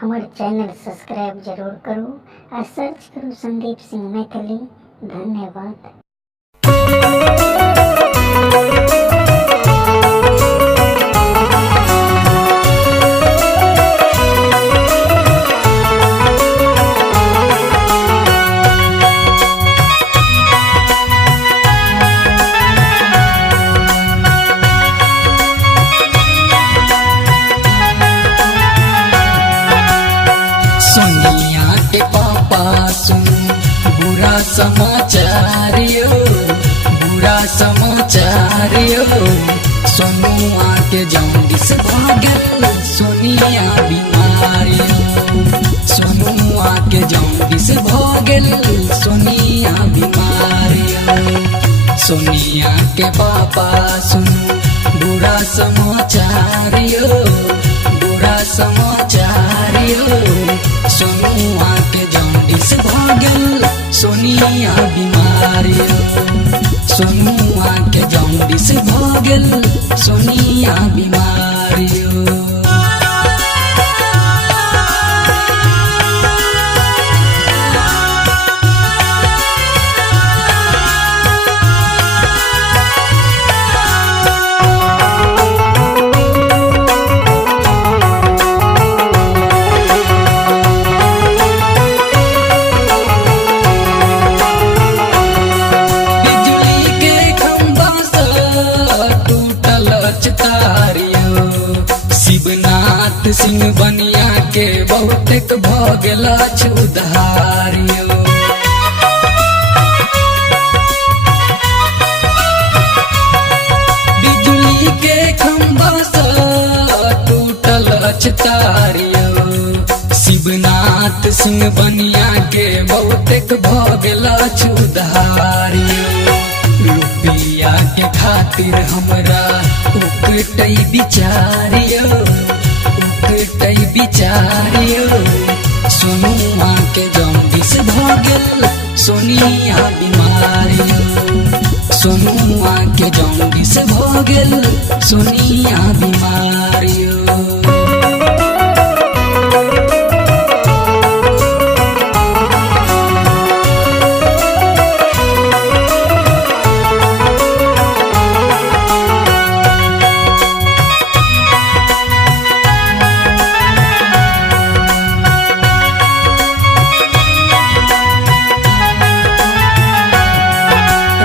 हमार channel subscribe जरूर करू आ सर्च करू संदीप सिंह मैथिली। धन्यवाद। सोनिया के पापा सुन बुरा समाचार यो, बुरा समाचार यो। सोनुआ के जौंडिस भागल, सोनिया बीमार यो। सोनुआ के जौंडिस भागल, सोनिया बीमार यो। सोनिया के पापा सुन बुरा समाचार यो, बुरा समाचार यो। सोनुआ के जौंडिस भागल, सोनिया बीमार यो। सोनुआ के जौंडिस भागल, सोनिया बीमार यो। शिवनाथ सिंह बनिया के बहुतेक भगल उधारियो। बिजली के खंभा सा टूटल तारियो। शिवनाथ सिंह बनिया के बहुतेक भगल उधारियो। रुपया के खातिर हमरा उकटई बिचारियो, उकटई बिचारियो। सोनुआ के जौंडिस भागल, सोनिया बीमार यो। सोनुआ के जौंडिस भागल, सोनिया बीमार यो।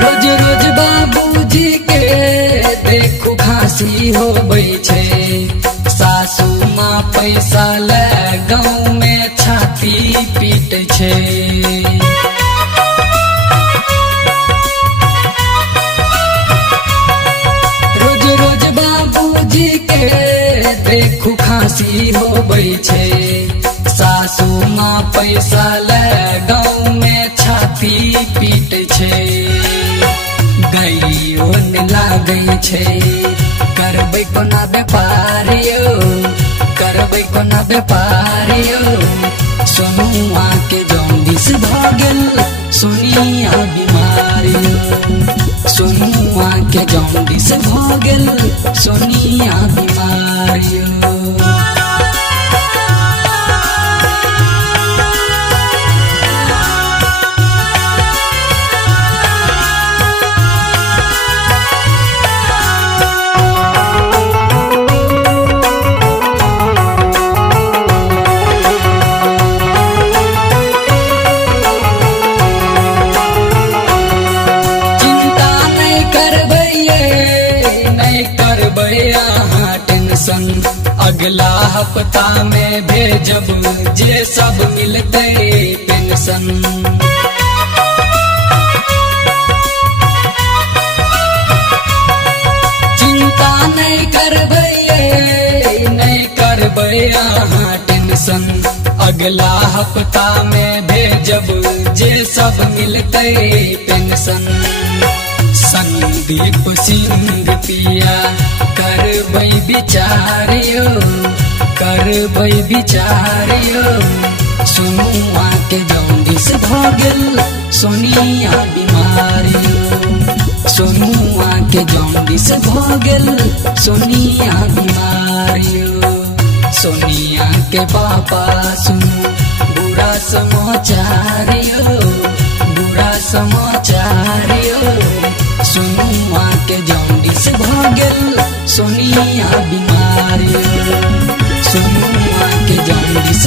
रोज रोज बाबूजी के देखू खांसी होबै छै। सासू माँ पैसा ले गाँव में छाती पीट छै। रोज रोज बाबूजी के देखू खांसी होबै छै। सासू माँ पैसा ले गाँव में छाती पीट छै। गैयो न लागै छै, करबै कोना व्यापार यो, करबै कोना व्यापार यो। सोनुआ के जौंडिस भागल, सोनिया बीमार यो। सोनुआ के जौंडिस भागल, सोनिया बीमार यो। अगला हफ्ता में भेजब जे सब मिलते पेंशन। चिंता नहीं करबै, नहीं करबै अहाँ टेंशन। अगला हफ्ता में भेजब जे सब मिलते पेंशन। संदीप सिंह पिया करबै विचारियो, करबै विचारियो। सोनुआ के जौंडिस भागल, सोनिया बीमार यो। सोनुआ के जौंडिस भागल, सोनिया बीमार यो। सोनिया के पापा सुनो बुरा समाचार यो, बुरा समाचार यो। सोनुआ के जॉन्डिस भागल सोनिया बीमार यो, सोनुआ के जॉन्डिस